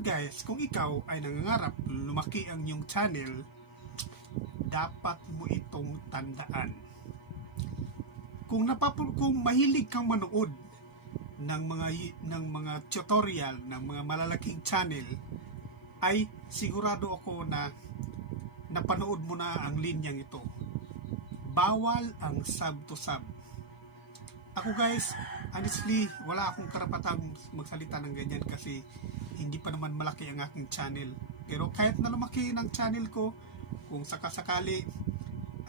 Ngayon guys, kung ikaw ay nangangarap lumaki ang iyong channel, dapat mo itong tandaan. Kung mahilig kang manood ng mga tutorial ng mga malalaking channel, ay sigurado ako na napanood mo na ang linyang ito. Bawal ang sub to sub. Ako guys, honestly, wala akong karapatang magsalita ng ganyan kasi hindi pa naman malaki ang aking channel. Pero kahit na lumaki ng channel ko, kung sakasakali,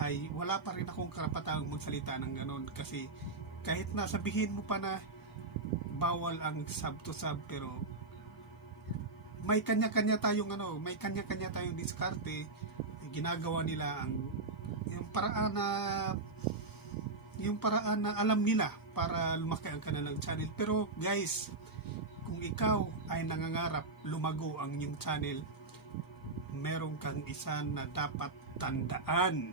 ay wala pa rin akong karapatang magsalita ng ganon. Kasi kahit na sabihin mo pa na bawal ang sub to sub, pero may kanya-kanya tayong diskarte. Ginagawa nila yung paraan na alam nila para lumaki ang kanilang channel. Pero guys, kung ikaw ay nangangarap lumago ang iyong channel, meron kang isa na dapat tandaan.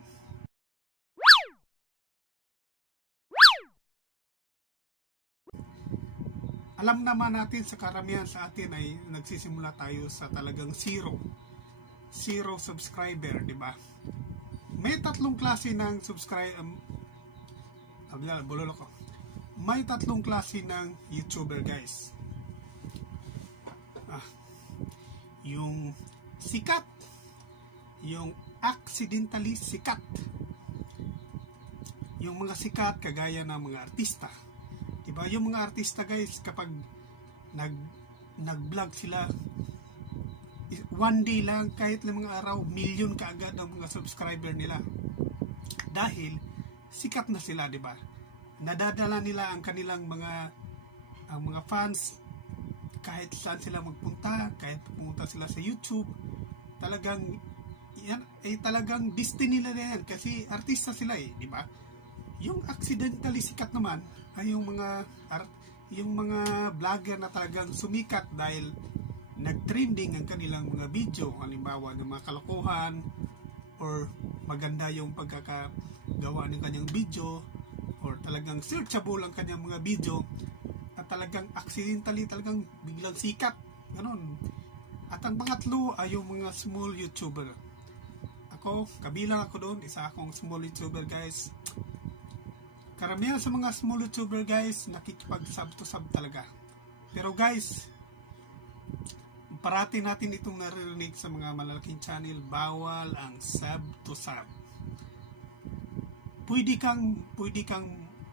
Alam naman natin sa karamihan sa atin ay nagsisimula tayo sa talagang zero subscriber, di ba? May tatlong klase ng May tatlong klase ng YouTuber guys. Yung sikat, yung accidentally sikat, yung mga sikat kagaya ng mga artista, diba? Yung mga artista guys, kapag nag-vlog sila, one day lang, kahit na mga araw, million kaagad ang mga subscriber nila dahil sikat na sila, diba? Nadadala nila ang kanilang mga fans kahit saan sila magpunta, kahit pumunta sila sa YouTube. Talagang yan ay talagang destiny nila yan kasi artista sila di ba? Yung accidentally sikat naman ay yung mga vlogger na talagang sumikat dahil nag-trending ang kanilang mga video, halimbawa ng mga kalokohan or maganda yung pagkakagawa ng kanyang video or talagang searchable ang kanyang mga video at talagang accidentally talagang biglang sikat, ganon. At ang pangatlo ay yung mga small YouTuber. Kabilang ako doon, isa akong small YouTuber guys. Karamihan sa mga small YouTuber guys, nakikipag sub to sub talaga. Pero guys, parati natin itong naririnig sa mga malalaking channel, bawal ang sub to sub. Pwede kang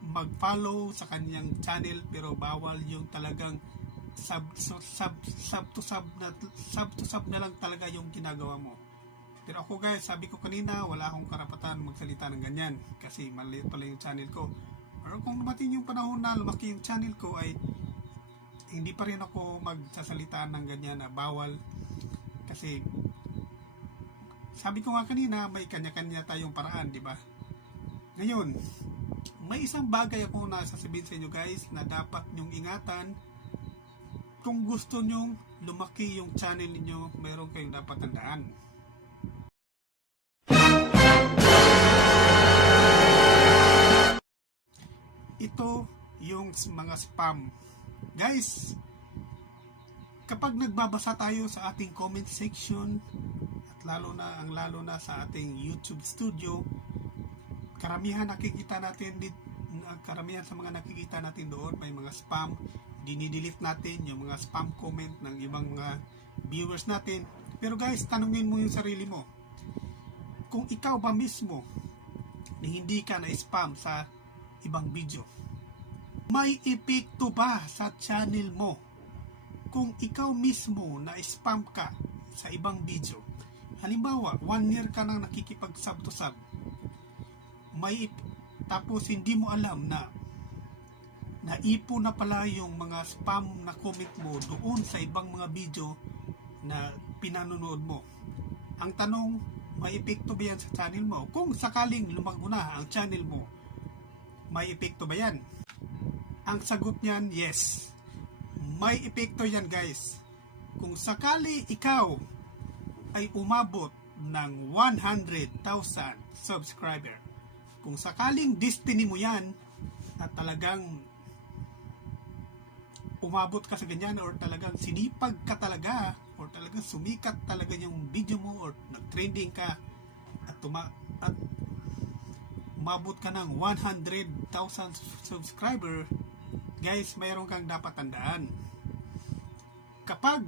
mag-follow sa kanyang channel, pero bawal yung talagang sub to sub na lang talaga yung ginagawa mo. Pero ako guys, sabi ko kanina, wala akong karapatan magsalita ng ganyan kasi maliit pala yung channel ko. Pero kung dumating yung panahon na lumaki yung channel ko, ay hindi pa rin ako magsasalita ng ganyan na bawal. Kasi sabi ko nga kanina, may kanya-kanya tayong paraan, di ba? Ngayon, may isang bagay ako na sasabihin sa inyo guys na dapat nyong ingatan. Kung gusto nyong lumaki yung channel niyo, mayroon kayong dapat tandaan. Ito yung mga spam. Guys, kapag nagbabasa tayo sa ating comment section at lalo na sa ating YouTube studio, karamihan sa mga nakikita natin doon may mga spam. Dinidelete natin yung mga spam comment ng ibang mga viewers natin. Pero guys, tanungin mo yung sarili mo, kung ikaw ba mismo na hindi ka na-spam sa ibang video, may epekto ba sa channel mo kung ikaw mismo na-spam ka sa ibang video? Halimbawa, 1 year ka nang nakikipag sub to sub, tapos hindi mo alam na naipon na pala yung mga spam na comment mo doon sa ibang mga video na pinanonood mo. Ang tanong, may epekto ba yan sa channel mo? Kung sakaling lumago na ang channel mo, may epekto ba yan? Ang sagot niyan, yes. May epekto yan guys. Kung sakali ikaw ay umabot ng 100,000 subscriber, kung sakaling destiny mo yan at talagang umabot ka sa ganyan or talagang sinipag ka talaga or talagang sumikat talaga yung video mo or nag-trending ka at umabot ka ng 100,000 subscriber, guys, mayroon kang dapat tandaan. Kapag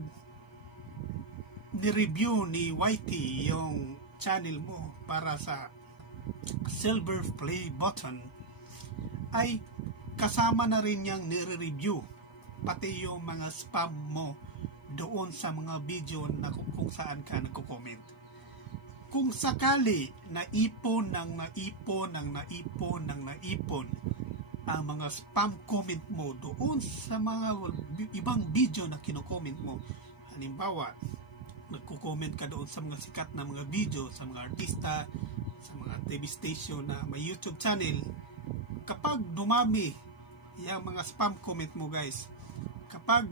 ni-review ni YT yung channel mo para sa silver play button, ay kasama na rin niyang nire-review pati yung mga spam mo doon sa mga video na kung saan ka nagko-comment. Kung sakali naipon ang mga spam comment mo doon sa mga ibang video na kino-comment mo, halimbawa nagko-comment ka doon sa mga sikat na mga video, sa mga artista, sa mga TV station na may YouTube channel, kapag dumami yung mga spam comment mo, guys, kapag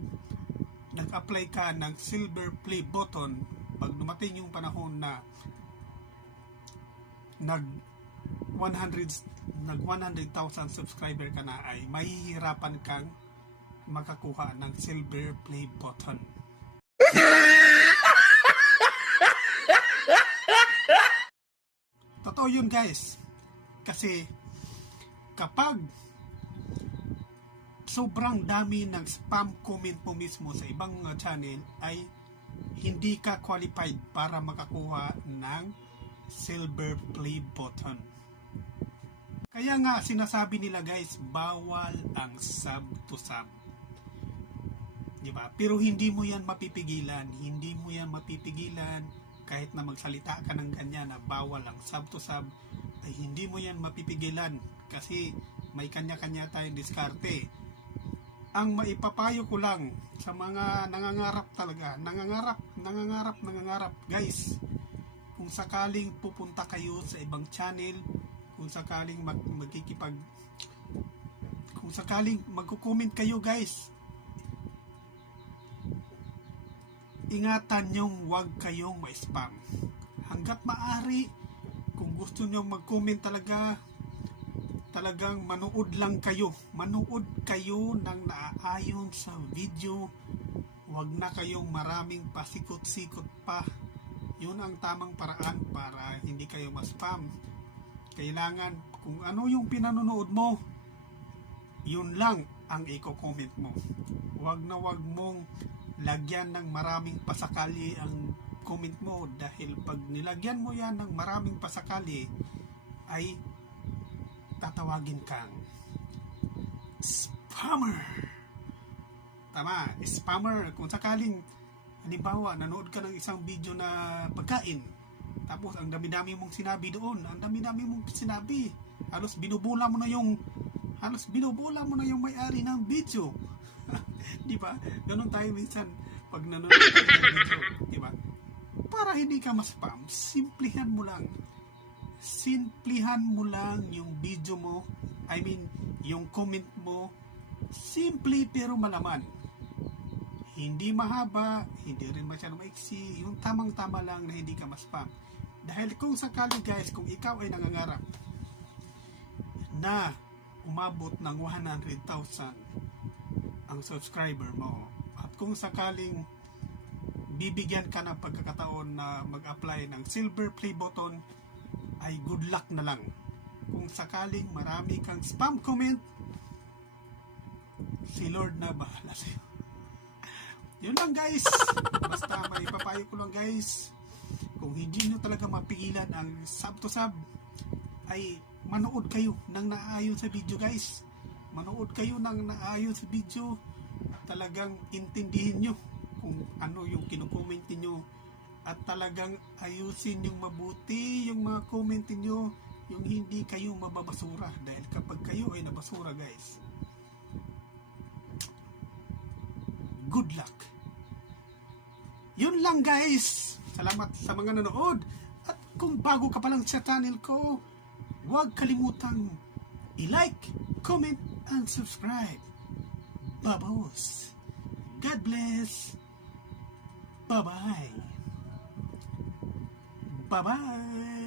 nag-apply ka ng silver play button, pag dumating yung panahon na nag 100,000 subscriber ka na, ay mahihirapan kang makakuha ng silver play button. Totoo yun, guys, kasi kapag sobrang dami ng spam comment mo mismo sa ibang channel, ay hindi ka qualified para makakuha ng silver play button. Kaya nga sinasabi nila, guys, bawal ang sub to sub, diba? Pero hindi mo yan mapipigilan, kahit na magsalita ka ng ganyan na bawal ang sub to sub, ay hindi mo yan mapipigilan kasi may kanya-kanya tayong diskarte. Ang maipapayo ko lang sa mga nangangarap talaga, nangangarap, guys, kung sakaling pupunta kayo sa ibang channel, kung sakaling kung sakaling magko-comment kayo, guys, ingatan nyong wag kayong ma-spam. Hanggat maaari, kung gusto nyong mag-comment talagang manood kayo ng naaayon sa video. Wag na kayong maraming pasikot-sikot pa. Yun ang tamang paraan para hindi kayo ma-spam. Kailangan kung ano yung pinanonood mo, yun lang ang i-comment mo. Wag mong lagyan ng maraming pasakali ang comment mo, dahil pag nilagyan mo yan ng maraming pasakali, ay tatawagin kang spammer. Tama, spammer. Kung sakaling halimbawa nanood ka ng isang video na pagkain, tapos ang dami-dami mong sinabi doon, halos binubula mo na yung may-ari ng video. Di ba? Ganun tayo minsan pag nanonood tayo ng video, di ba? Para hindi ka ma-spam, simplihan mo lang yung video mo, yung comment mo, simple pero malaman. Hindi mahaba, hindi rin masyadong maiksi, yung tamang-tama lang na hindi ka ma-spam. Dahil kung sakali, guys, kung ikaw ay nangangarap na umabot ng 100,000 ang subscriber mo, at kung sakaling bibigyan ka ng pagkakataon na mag-apply ng silver play button, ay good luck na lang. Kung sakaling marami kang spam comment, si Lord na bahala sa'yo. Yun lang, guys. Basta may papayo ko lang, guys, kung hindi nyo talaga mapigilan ang sub to sub, ay manood kayo ng naayon sa video, guys. Talagang intindihin nyo kung ano yung kinukomment nyo, at talagang ayusin yung mabuti yung mga comment nyo, yung hindi kayo mababasura. Dahil kapag kayo ay nabasura, guys, good luck. Yun lang, guys. Salamat sa mga nanood. At kung bago ka pa lang sa channel ko, huwag kalimutang i-like, comment, and subscribe. Babos. God bless. Bye-bye. Bye-bye.